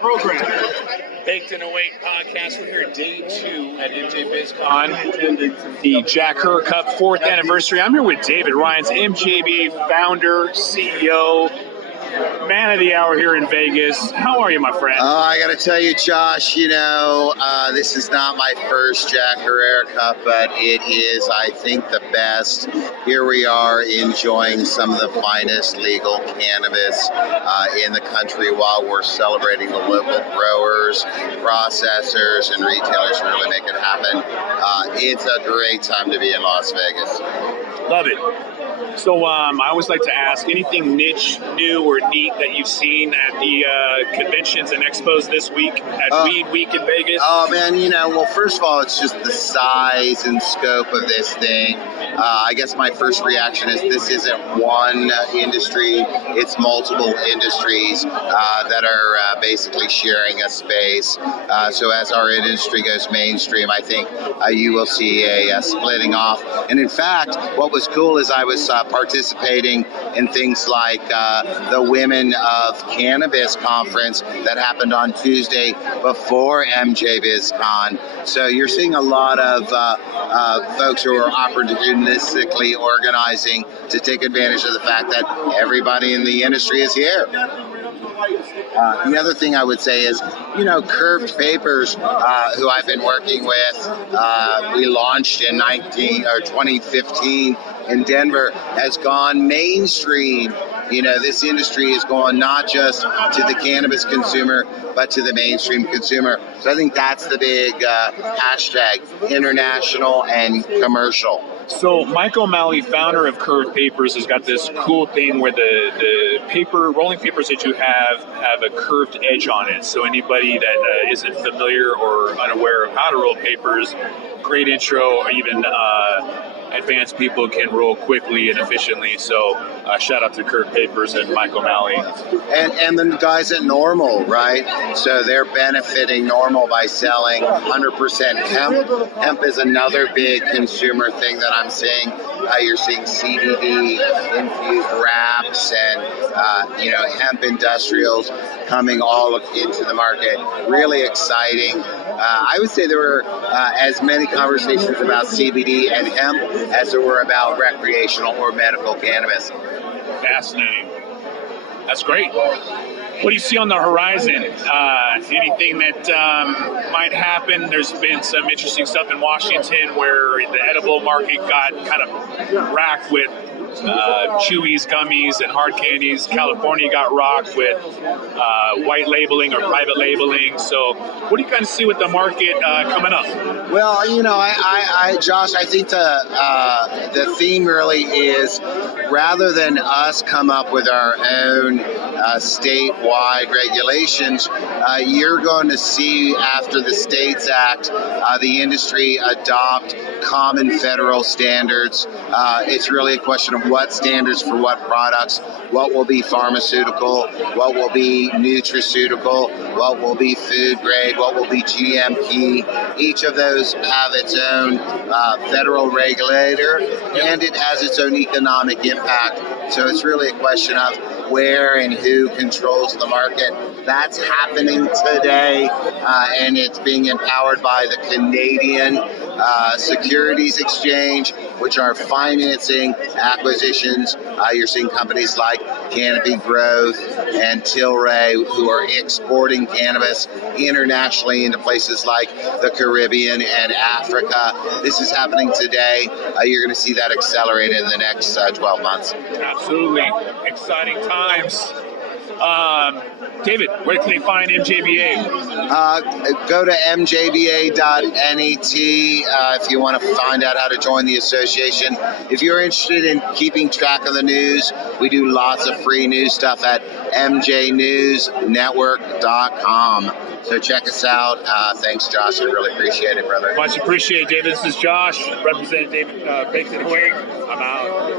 program. Baked and Awake podcast. We're here day 2 at MJ Biz Con, the Jack Herr Cup 4th anniversary. I'm here with David Rheins, MJBA founder, CEO, man of the hour here in Vegas. How are you, my friend? I got to tell you, Josh, this is not my first Jack Herr Cup, but it is, I think, the best. Here we are enjoying some of the finest legal cannabis in the country while we're celebrating the local growers, processors, and retailers who really make it happen. It's a great time to be in Las Vegas. Love it. So I always like to ask, anything niche, new, or neat that you've seen at the conventions and expos this week at Weed Week in Vegas? Oh, man, well, first of all, it's just the size and scope of this thing. I guess my first reaction is this isn't one industry, it's multiple industries that are basically sharing a space. So as our industry goes mainstream, I think you will see a splitting off. And in fact, what was cool is I was participating in things like the Women of Cannabis conference that happened on Tuesday before MJ Biz Con. So you're seeing a lot of folks who are opportunistically organizing to take advantage of the fact that everybody in the industry is here. The other thing I would say is, Curved Papers, who I've been working with, we launched in 2015 in Denver, has gone mainstream. This industry is going not just to the cannabis consumer, but to the mainstream consumer. So I think that's the big hashtag, international and commercial. So Mike O'Malley, founder of Curved Papers, has got this cool thing where the rolling papers that you have a curved edge on it. So anybody that isn't familiar or unaware of how to roll papers, great intro, or even advanced people can roll quickly and efficiently. So shout out to Curved Papers and Mike O'Malley. And the guys at Normal, right? So they're benefiting Normal by selling 100% hemp. Hemp is another big consumer thing that I'm seeing. You're seeing CBD infused wraps and hemp industrials coming all into the market. Really exciting. I would say there were as many conversations about CBD and hemp as there were about recreational or medical cannabis. Fascinating. That's great. What do you see on the horizon? Anything that might happen? There's been some interesting stuff in Washington where the edible market got kind of racked with chewies, gummies, and hard candies. California got rocked with white labeling or private labeling. So what do you kind of see with the market coming up? Well, Josh, I think the theme really is, rather than us come up with our own statewide regulations, you're going to see, after the States Act, the industry adopt common federal standards. It's really a question of what standards for what products, what will be pharmaceutical, what will be nutraceutical, what will be food grade, what will be GMP. Each of those have its own federal regulator, and it has its own economic impact. So it's really a question of where and who controls the market. That's happening today, and it's being empowered by the Canadian Securities Exchange, which are financing acquisitions. You're seeing companies like Canopy Growth and Tilray, who are exporting cannabis internationally into places like the Caribbean and Africa. This is happening today. You're going to see that accelerate in the next 12 months. Absolutely. Exciting times. David, where can they find MJBA? Go to mjba.net if you want to find out how to join the association. If you're interested in keeping track of the news, we do lots of free news stuff at mjnewsnetwork.com. So check us out. Thanks, Josh. I really appreciate it, brother. Much appreciated, David. This is Josh, representing David Baked and Awake. I'm out.